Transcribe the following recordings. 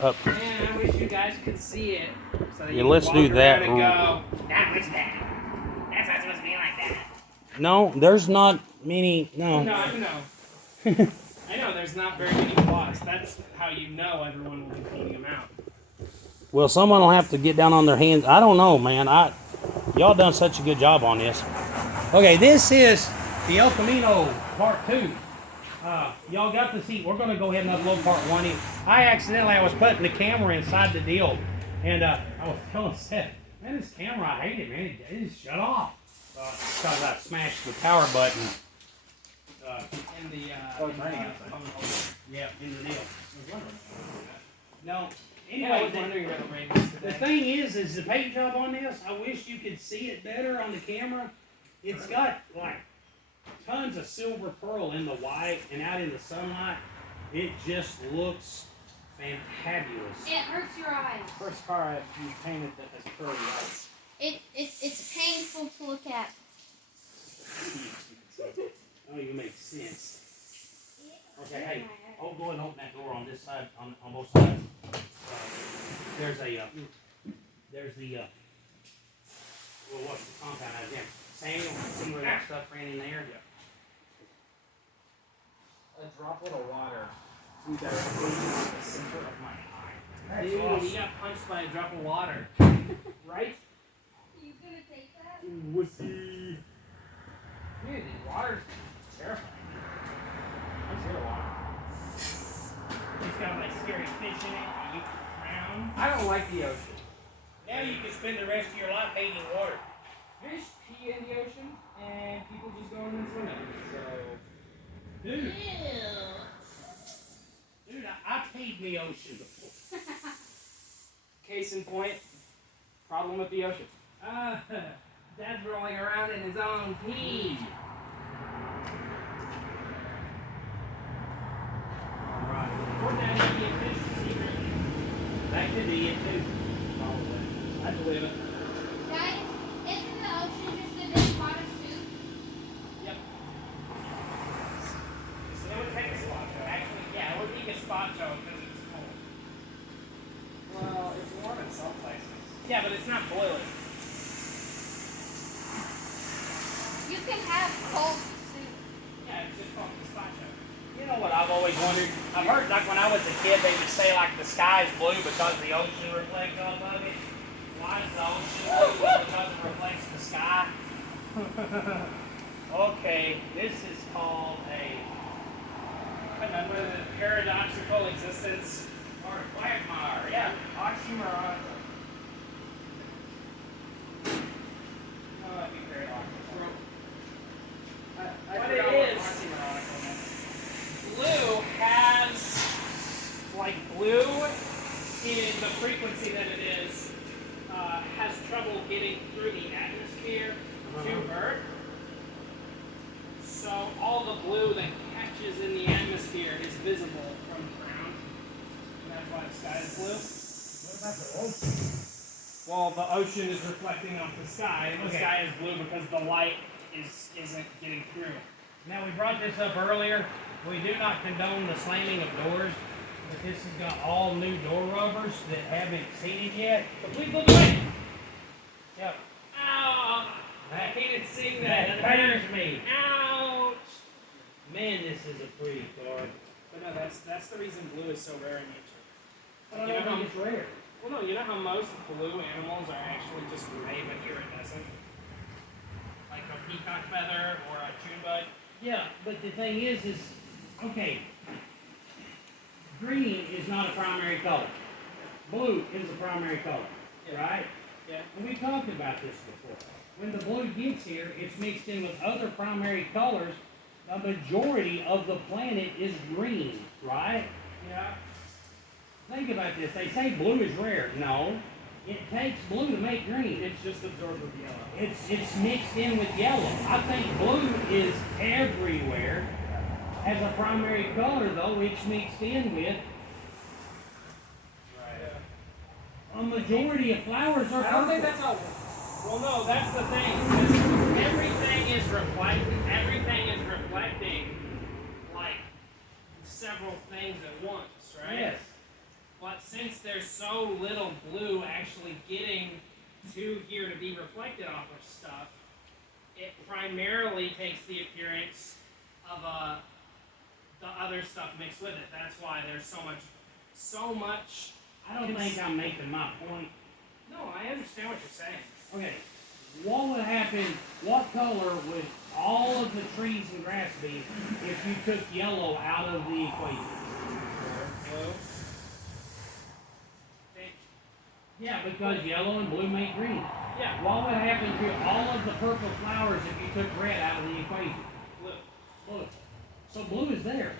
up. Man, I wish you guys could see it. So that Yeah, you let's walk do that. around and go, that was that. That's not supposed to be like that. No, there's not many. No. No, I know. I know there's not very many flaws. That's how you know everyone will be cleaning them out. Well, someone will have to get down on their hands. I don't know, man. Y'all done such a good job on this. Okay, this is the ElCamino Part 2. Y'all got to see. We're going to go ahead and upload Part 1. I was putting the camera inside the deal, and I was telling Seth, man, this camera, I hate it, man. It just shut off. Because I smashed the power button. In the, Yeah, in the deal. No. Anyway, I was wondering where the rain was today. The thing is the paint job on this, I wish you could see it better on the camera. It's got like tons of silver pearl in the white and out in the sunlight. It just looks fantabulous. It hurts your eyes. First car you painted that has pearly lights. It's painful to look at. Oh, you make sense. Okay, hey, I'll go and open that door on this side, on both sides. There's the, well, what's the compound out there? Samuel, see where that stuff ran in there? Yeah. A droplet of water flew directly into the center of my eye. Dude, awesome. you got punched by a drop of water. Right? You gonna take that? Wussy. Dude, the water's terrifying. I'm scared of water. It's got like scary fish in it, and you can drown. I don't like the ocean. Now you can spend the rest of your life hating water. Fish pee in the ocean, and people just go in and swim in it. So, Dude, Ew. I peed in the ocean before. case in point, problem with the ocean. Dad's rolling around in his own pee. Alright. Or that Indian fish secret. That could be it too. Probably. I believe it. Guys, isn't the ocean just a big pot of soup? Yep. So it would take a gazpacho. Actually, yeah, it would be gazpacho because it's cold. Well, it's warm in some places. Yeah, but it's not boiling. You can have cold soup. Yeah, it's just called gazpacho. You know what I've always wondered? I've heard like when I was a kid they would say like the sky is blue because the ocean reflects off of it. Why is the ocean blue? Because it reflects the sky. Okay, this is called a Paradoxical existence. or a quagmire. Yeah. Oxymoron. Oh, that'd be very awkward. What it is, blue has, like blue in the frequency that it is, has trouble getting through the atmosphere to Earth. So all the blue that catches in the atmosphere is visible from the ground. And that's why the sky is blue. What about the ocean? Well, the ocean is reflecting off the sky, and the Okay. sky is blue because the light isn't getting through. Now we brought this up earlier. We do not condone the slamming of doors, but this has got all new door rubbers that haven't seen it yet. So please look away. Yep. Ow! I hated seeing That that. hurts me. Ouch! Man, this is a pretty car. But no, that's the reason blue is so rare in nature. I don't think it's rare. Well, no, you know how most blue animals are actually just gray but iridescent? Like a peacock feather or a June bug? Yeah, but the thing is okay, green is not a primary color. Blue is a primary color, right? Yeah. And we talked about this before. When the blue gets here, it's mixed in with other primary colors. The majority of the planet is green, right? Yeah. Think about this. They say blue is rare. No. It takes blue to make green. It's just absorbed with yellow. It's mixed in with yellow. I think blue is everywhere. As a primary color, though, it's mixed in with Right. a majority of flowers are I don't think purple. that's all. Well, no, that's the thing. Because everything is reflecting like several things at once, right? Yes. But since there's so little blue actually getting to here to be reflected off of stuff, it primarily takes the appearance of the other stuff mixed with it. That's why there's so much. I don't think I'm making my point. No, I understand what you're saying. Okay, what would happen, what color would all of the trees and grass be if you took yellow out of the equation? Blue. Yeah, because yellow and blue make green. Yeah. What would happen to all of the purple flowers if you took red out of the equation? Blue. Blue. So blue is there.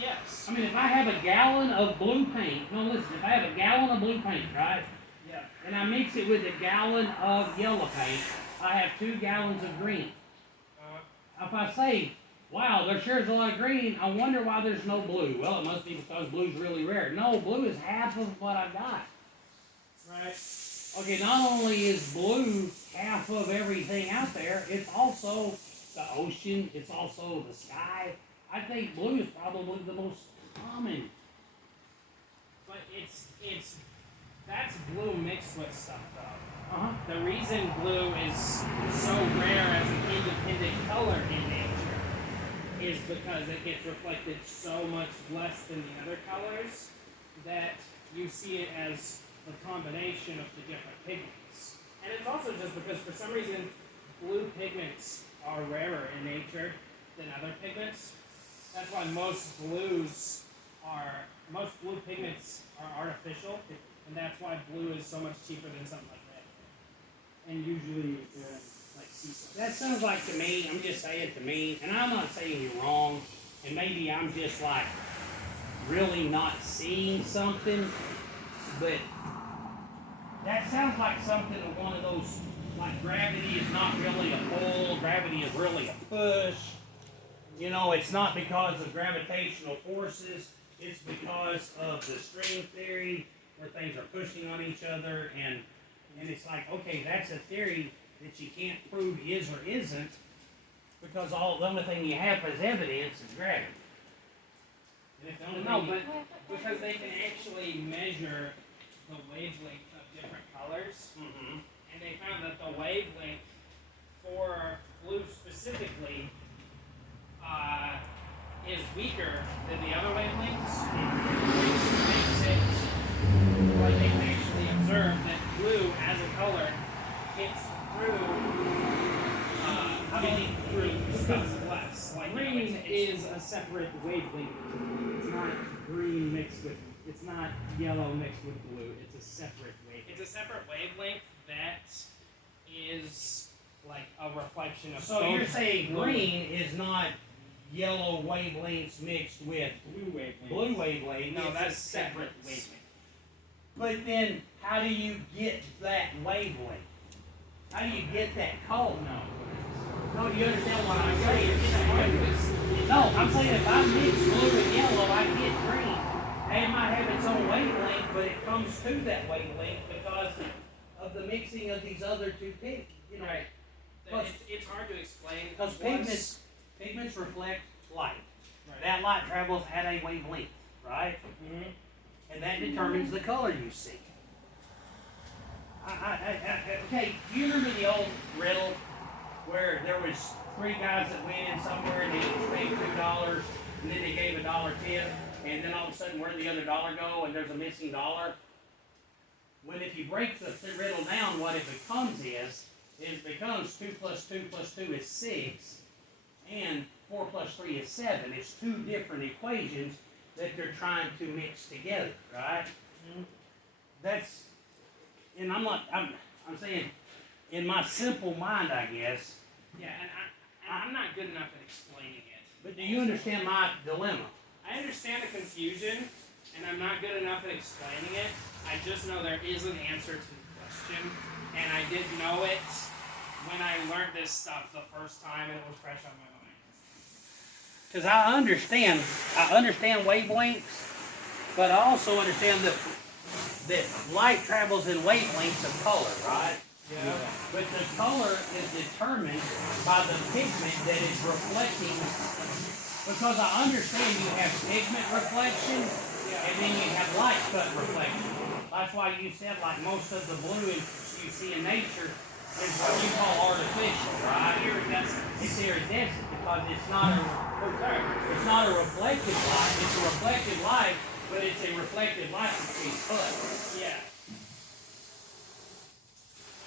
Yes. I mean, if I have a gallon of blue paint, no listen, if I have a gallon of blue paint, right? Yeah. And I mix it with a gallon of yellow paint, I have 2 gallons of green. If I say, wow, there sure is a lot of green, I wonder why there's no blue. Well, it must be because blue's really rare. No, blue is half of what I've got. Right. Okay, not only is blue half of everything out there, it's also the ocean, it's also the sky. I think blue is probably the most common. But that's blue mixed with stuff though. Uh-huh. The reason blue is so rare as an independent color in nature is because it gets reflected so much less than the other colors that you see it as the combination of the different pigments. And it's also just because for some reason blue pigments are rarer in nature than other pigments. That's why most blue pigments are artificial, and that's why blue is so much cheaper than something like red. And usually like sea salt. That sounds like to me, I'm just saying to me, and I'm not saying you're wrong, and maybe I'm just like really not seeing something, but that sounds like something of one of those, like gravity is not really a pull, gravity is really a push. You know, it's not because of gravitational forces, it's because of the string theory where things are pushing on each other, and it's like, okay, that's a theory that you can't prove is or isn't, because the only thing you have as evidence is gravity. And if the only No, thing but because they can actually measure the wavelength of different colors, and they found that the wavelength for blue specifically is weaker than the other wavelengths, which makes it like they can actually observe that blue as a color hits through stuff less. Like, Green is a separate wavelength. It's not green mixed with, it's not yellow mixed with blue. It's a separate wavelength. it's a separate wavelength that is like a reflection of So both you're saying blue. green is not yellow wavelengths mixed with Blue wavelength. blue wavelengths? No, It's that's a separate separate. wavelength. But then, how do you get that wavelength? How do you get that color? No, you understand what I'm saying? No, I'm saying if I mix blue and yellow, I get green. It might have its own wavelength, but it comes to that wavelength because of the mixing of these other two pigments. You know, Right. Plus- It's hard to explain. because once- pigments reflect light. Right. That light travels at a wavelength, right? Mhm. And that determines the color you see. Okay, do you remember the old riddle where there was 3 guys that went in somewhere and they each paid $2 and then they gave a dollar tip, and then all of a sudden where'd the other dollar go and there's a missing dollar? Well, if you break the riddle down, what it becomes is it becomes 2 plus 2 plus 2 is 6, and 4 plus 3 is 7. It's 2 different equations that they're trying to mix together, right? That's, and I'm saying, in my simple mind, I guess, Yeah, and I'm not good enough at explaining it. but do you understand my dilemma? I understand the confusion, and I'm not good enough at explaining it. I just know there is an answer to the question, and I did know it when I learned this stuff the first time, and it was fresh on my mind. Because I understand wavelengths, but I also understand that light travels in wavelengths of color, right? Yeah. But the color is determined by the pigment that is reflecting. Because I understand you have pigment reflection And then you have light cut reflection. That's why you said like most of the blue you see in nature is what you call artificial, right? Iridescent. It's iridescent because it's not a reflective light. It's a reflective light, but it's a reflective light that's being cut. Yeah.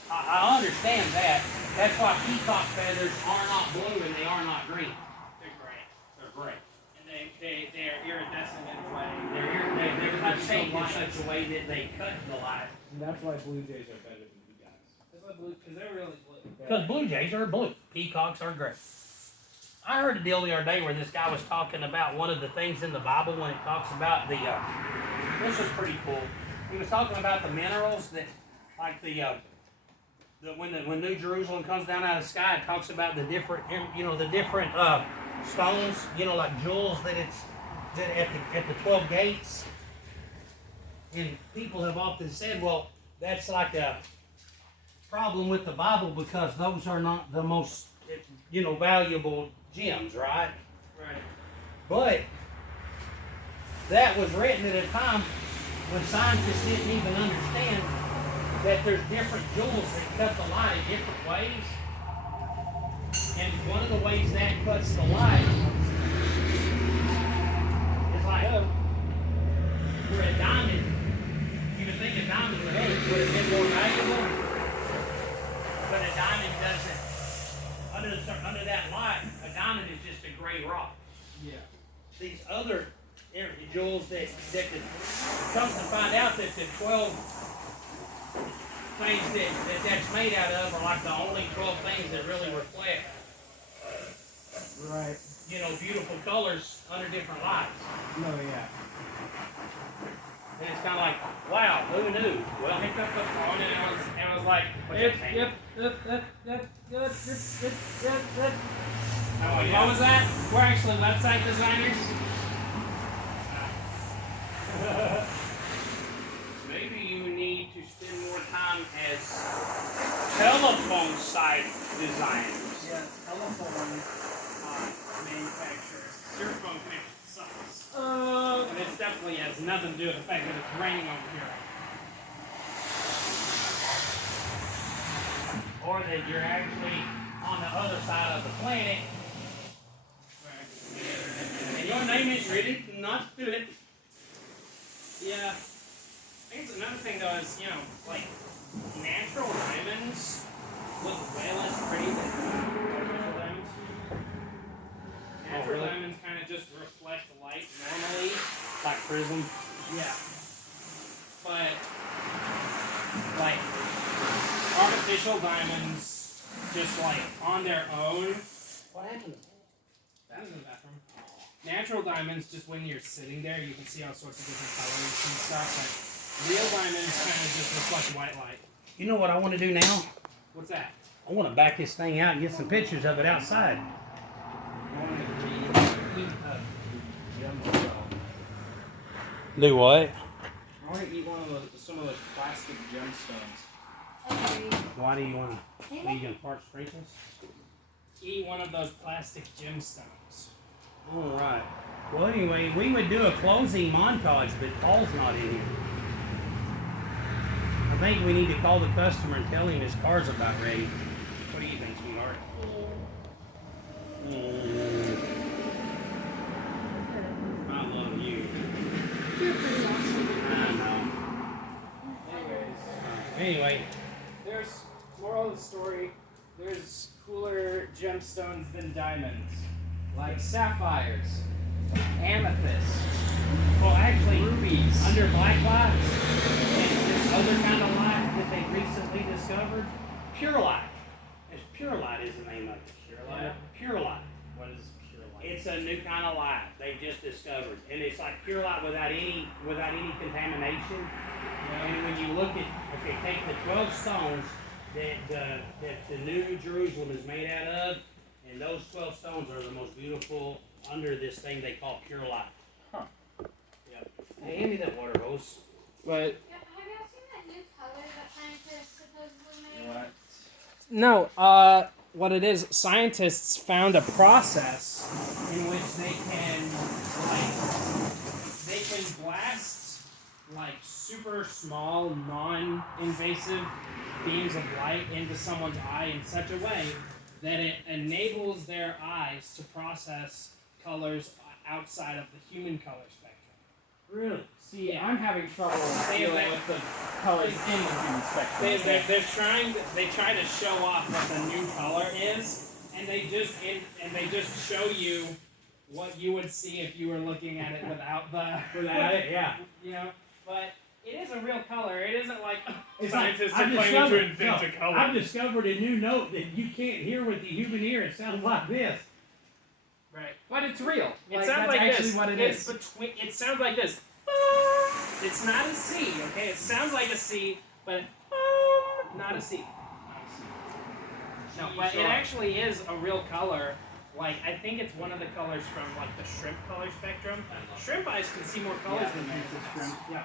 I understand that. That's why peacock feathers are not blue and they are not green. They're gray. They're gray. And they're iridescent in a way. They're cut shaped in such a way that they cut the light. And that's why blue jays are better than peacocks. Because they're really blue. Because blue jays are blue, peacocks are gray. I heard a deal the other day where this guy was talking about one of the things in the Bible when it talks about the. This was pretty cool. He was talking about the minerals that, like when New Jerusalem comes down out of the sky, it talks about the different, the different stones, like jewels that at the 12 gates. And people have often said, well, that's like a problem with the Bible because those are not the most, valuable gems, right? Right. But that was written at a time when scientists didn't even understand that there's different jewels that cut the light in different ways. And one of the ways that cuts the light is like where a diamond, you would think a diamond would have been more valuable, but a diamond doesn't. Under that light, a diamond is just a gray rock. Yeah. These other jewels that comes to find out that the 12 things that's made out of are like the only 12 things that really reflect, Right. beautiful colors under different lights. No, yeah. And it's kind of like, wow, who knew? Well, I picked up the phone and I was like, what's that saying? Oh, yeah. What was that? We're actually website designers. Maybe you need to spend more time as telephone site designers. Yeah, telephone manufacturers. Your phone connection sucks. And it definitely has nothing to do with the fact that it's raining over here. Or that you're actually on the other side of the planet. And your name is really not good. Yeah. I guess another thing though is, like natural diamonds look way less pretty than artificial diamonds. Natural really? diamonds kind of just reflect light normally. Like prism. Yeah. But, like, artificial diamonds, just like on their own. What happened? That was in the bathroom. Natural diamonds, just when you're sitting there, you can see all sorts of different colors and stuff. But real diamonds kind of just reflect white light. You know what I want to do now? What's that? I want to back this thing out and get some pictures of it outside. Do what? I want to eat some of those plastic gemstones. Okay. Why do you want to? Are you going to fart sprinkles? Eat one of those plastic gemstones. All right. Well, anyway, we would do a closing montage, but Paul's not in here. I think we need to call the customer and tell him his car's about ready. What do you think, sweetheart? I love you. You're pretty awesome. I know. Anyway, There's, moral of the story, there's cooler gemstones than diamonds. Like sapphires, amethysts, well, actually, rubies. under black light and this other kind of light that they recently discovered, pure light. Pure light is the name of it. Pure light? Pure light. What is pure light? It's a new kind of light they just discovered, and it's like pure light without any contamination. And when you look at, take the 12 stones that the New Jerusalem is made out of, and those 12 stones are the most beautiful under this thing they call pure light. Huh. Yep. Hey, hand me that water hose. But Yeah, have y'all seen that new color that scientists supposedly made? What? no, what it is, scientists found a process in which they can blast super small, non-invasive beams of light into someone's eye in such a way that it enables their eyes to process colors outside of the human color spectrum. Really? See, Yeah. I'm having trouble dealing with the colors in the human spectrum. They try to show off what the new color is, and they just show you what you would see if you were looking at it without the Without it, yeah. you know. But it is a real color. It isn't like It's scientists like, are claiming to invent a color. I've discovered a new note that you can't hear with the human ear. It sounds like this. Right. But it's real. It Like, sounds that's like actually this. what it It's is. between. It sounds like this. It's not a C. Okay. It sounds like a C, but not a C. No, but it actually is a real color. Like, I think it's one of the colors from, like, the shrimp color spectrum. Shrimp eyes can see more colors than man. Yeah.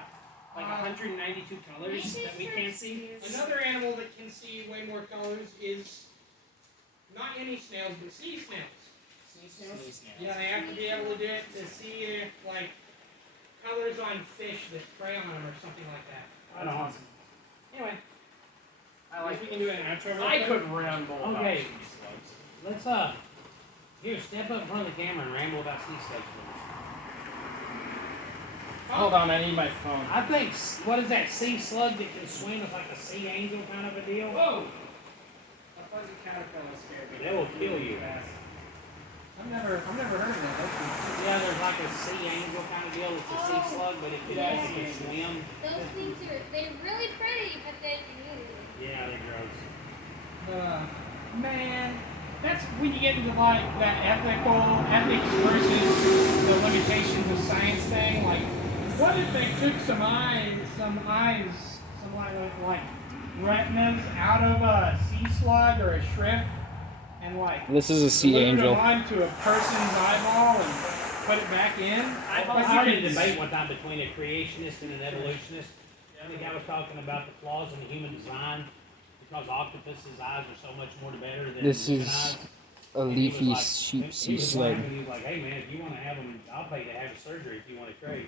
Like 192 colors that we can't see. Another animal that can see way more colors is not any snails, but sea snails. Sea snails? Yeah, they have to be able to do it to see like colors on fish that prey on them or something like that. That's awesome. Anyway, I like we can do an outro. real I quick. could ramble about Okay. sea slugs. Let's here, step up in front of the camera and ramble about sea snakes with us. Hold on, I need my phone. I think what is that sea slug that can swim? It's like a sea angel kind of a deal. Whoa! A fuzzy caterpillar scared me. They will kill you. I've never heard of that. That's Yeah, there's like a sea angel kind of deal. It's a sea slug, but it can swim. Those things they're really pretty, but they Yeah, they're gross. Man, that's when you get into like that ethics versus the limitations of science thing. Like, what if they took some like retinas out of a sea slug or a shrimp and like This is a sea glued angel. them onto a person's eyeball and put it back in? Eyeballs I you did a can debate one time between a creationist and an evolutionist. The guy was talking about the flaws in the human design because octopus's eyes are so much more better than This human is eyes. a And he was leafy like- sheep he sea was slug. laughing, He was like, "Hey man, if you want to have them, I'll pay to have a surgery if you want to trade,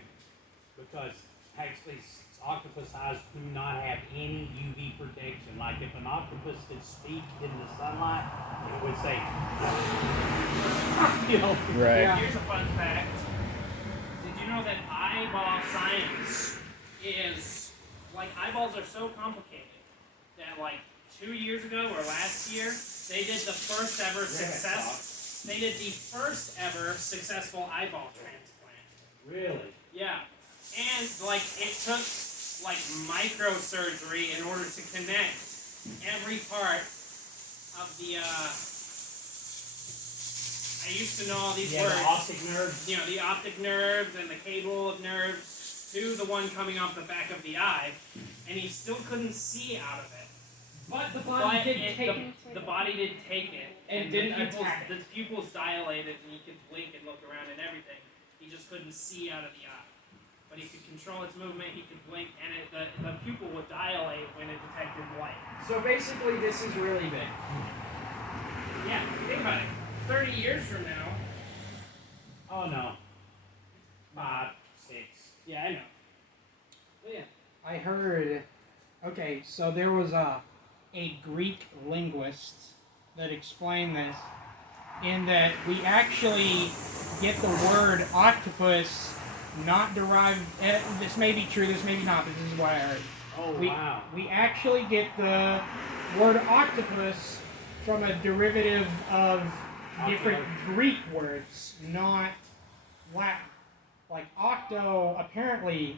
because actually octopus eyes do not have any UV protection. Like if an octopus could speak in the sunlight, it would say, you know." Right. Here's a fun fact. Did you know that eyeball science is, like, eyeballs are so complicated that, like, 2 years ago or last year, they did the first ever successful eyeball transplant. Really? Yeah. And, like, it took, like, microsurgery in order to connect every part of the, I used to know all these Yeah, words. the optic nerve. You know, the optic nerves and the cable of nerves to the one coming off the back of the eye, and he still couldn't see out of it. But the But body did it- take the, it. the body did take it, And the didn't pupils, attack the pupils dilated, and he could blink and look around and everything. He just couldn't see out of the eye. But he could control its movement, he could blink, and the pupil would dilate when it detected light. So basically, this is really big. Yeah, think about it. 30 years from now. Oh no. 5, 6. Yeah, I know. But yeah. I heard. Okay, so there was a Greek linguist that explained this, in that we actually get the word octopus not derived. This may be true, this may be not, but this is what I heard. Oh We wow. we actually get the word octopus from a derivative of different Greek words, not Latin. Like octo, apparently,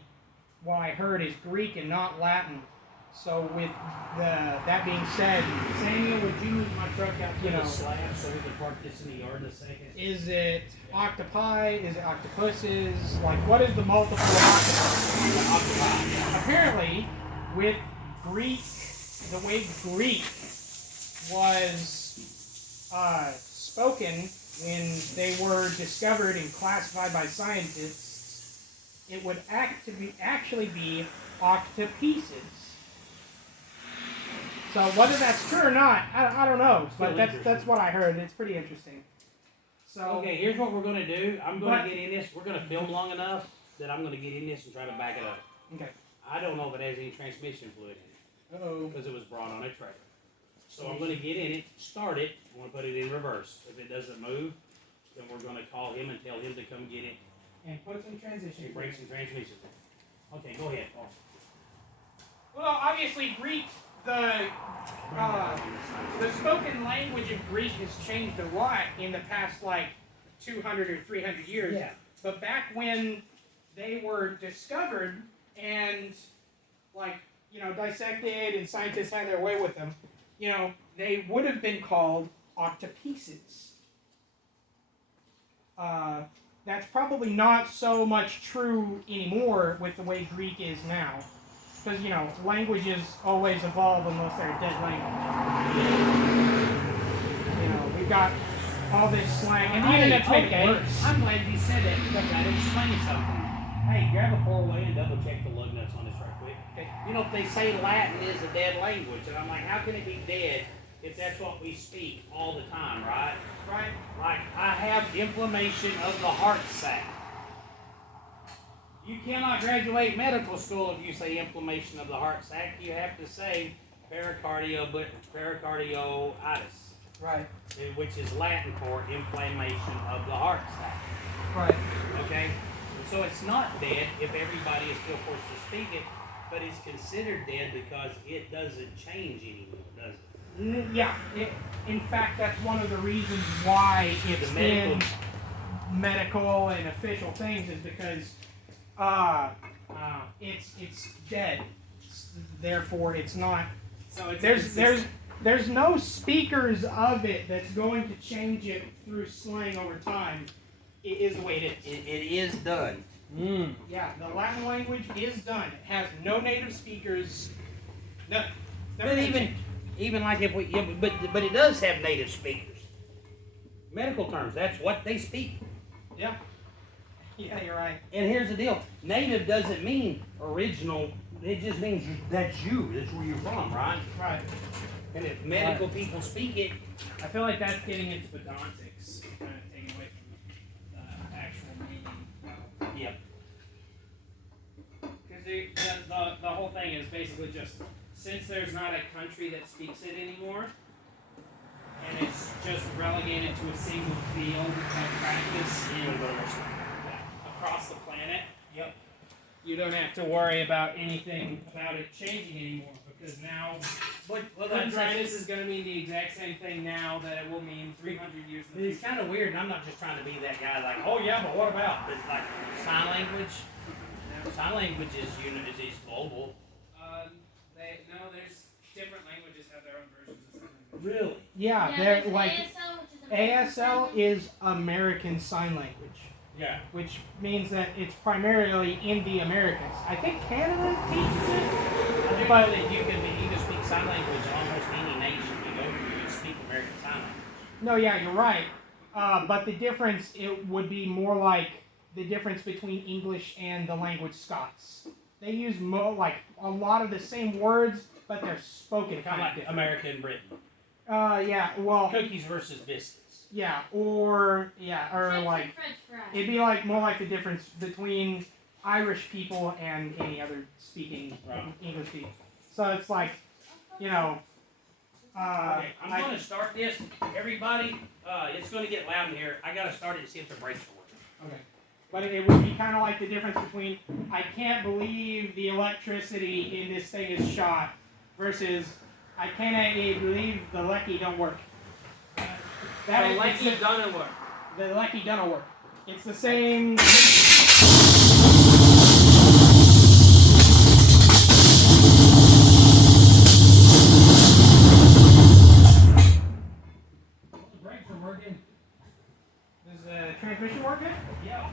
what I heard is Greek and not Latin. So with that being said, Samuel, would you move my truck out to You the know. slab so we can park this in the yard in a second? is it octopi? Is it octopuses? Like, what is the multiple of octopus? Octopi. Apparently, with Greek, the way Greek was spoken when they were discovered and classified by scientists, it would actually be octopieces. So whether that's true or not, I don't know. But Still that's interesting. what I heard. It's pretty interesting. So Okay, here's what we're going to do. I'm going But- to get in this. We're going to film long enough that I'm going to get in this and try to back it up. okay. I don't know if it has any transmission fluid in it. Uh-oh. Because it was brought on a trailer. So I'm going to get in it, start it, I'm going to put it in reverse. If it doesn't move, then we're going to call him and tell him to come get it And put some transition. and bring some transmission. Okay, go ahead, Paul. Well, obviously Greek, the spoken language of Greek has changed a lot in the past, like, 200 or 300 years. Yeah. But back when they were discovered and, like, you know, dissected and scientists had their way with them, you know, they would have been called octopieces. That's probably not so much true anymore with the way Greek is now. Because, you know, languages always evolve unless they're a dead language. You know, we've got all this slang, and the internet's made it worse. I'm glad you said that because that explains something. Hey, grab a four-way and double check the lug nuts on this right quick. Okay. You know, they say Latin is a dead language, and I'm like, how can it be dead if that's what we speak all the time, right? Right? Like, I have inflammation of the heart sac. You cannot graduate medical school if you say inflammation of the heart sac. You have to say pericarditis, Right. which is Latin for inflammation of the heart sac. Right. Okay? So it's not dead if everybody is still forced to speak it, but it's considered dead because it doesn't change anymore, does it? Yeah. In fact, that's one of the reasons why it's in medical and official things is because it's dead. Therefore, it's not. So it's There's no speakers of it that's going to change it through slang over time. It is the way it is. It is done. Yeah, the Latin language is done. It has no native speakers. None. But even like if we, yeah, but it does have native speakers. Medical terms, that's what they speak. Yeah. Yeah, you're right. And here's the deal: native doesn't mean original. It just means that's you. That's where you're from, right? Right. And if medical people speak it, I feel like that's getting into pedontics, kind of taking away from the actual meaning. yep. Because the whole thing is basically just, since there's not a country that speaks it anymore, and it's just relegated to a single field of practice across the planet, Yep. you don't have to worry about anything about it changing anymore, because now Dryness is going to mean the exact same thing now that it will mean 300 years in the It's future. kind of weird, and I'm not just trying to be that guy like, oh yeah, but what about? But like sign language. Sign language is global. There's different languages have their own versions of something. Really? Yeah, there's they're like ASL, which is American Sign ASL Language. is American Sign Language, Yeah. which means that it's primarily in the Americas. I think Canada teaches it. I do know that you can speak sign language in almost any nation you go to. You can speak American Sign Language. No, yeah, you're right. But the difference, it would be more like the difference between English and the language Scots. They use like a lot of the same words, but they're spoken Kind of like different. America and Britain. Yeah, well, Cookies versus biscuits. yeah, or Chips like and French fries. it'd be like more like the difference between Irish people and any other speaking Right. English people. So it's like, you know. Okay, I'm going to start this. Everybody, it's going to get loud in here. I got to start it to see if the brakes are working. Okay. But it would be kind of like the difference between I can't believe the electricity in this thing is shot versus I cannot believe the lecky don't work. That is Lucky gonna work. the lecky don't work. It's the same. The brakes are working. Is the transmission working? Yeah.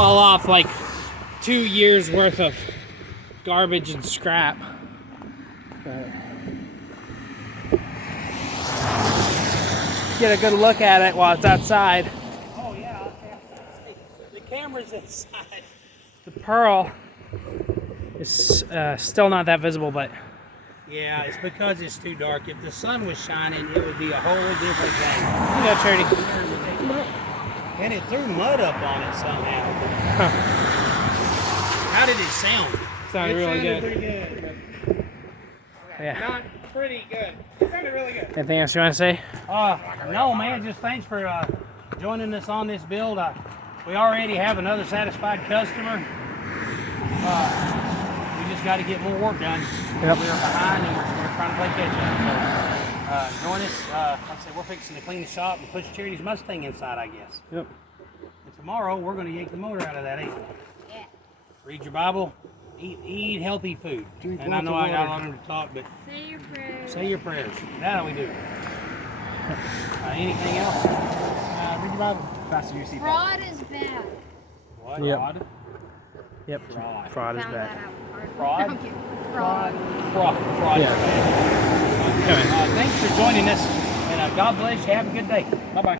haul off like 2 years worth of garbage and scrap. But get a good look at it while it's outside. Oh yeah, the camera's inside. The pearl is still not that visible, but Yeah, it's because it's too dark. If the sun was shining, it would be a whole different thing. you know, Charity. And it threw mud up on it somehow. How did it sound? Sounded really sounded good. pretty good. Yeah. Not pretty good. It sounded really good. Anything else you want to say? No, man, just thanks for joining us on this build. We already have another satisfied customer. We just got to get more work done. Yep. We're behind and we're trying to play catch up. So join us. Like I said, we're fixing to clean the shop and push Charity's Mustang inside, I guess. Yep. And tomorrow we're going to yank the motor out of that, ain't we? Yeah. Read your Bible, eat healthy food. Drink And I lots know of I got water. on him to talk, but Say your prayers. say your prayers. That's how we do. Anything else? Read your Bible. Fasten your seatbelt. Fraud is bad. What? Yep. Fraud? Yep. Fraud. Fraud is Found bad. that out. Fraud? I'm kidding. Fraud. Fraud. Yeah. Thanks for joining us, and God bless you. Have a good day. Bye-bye.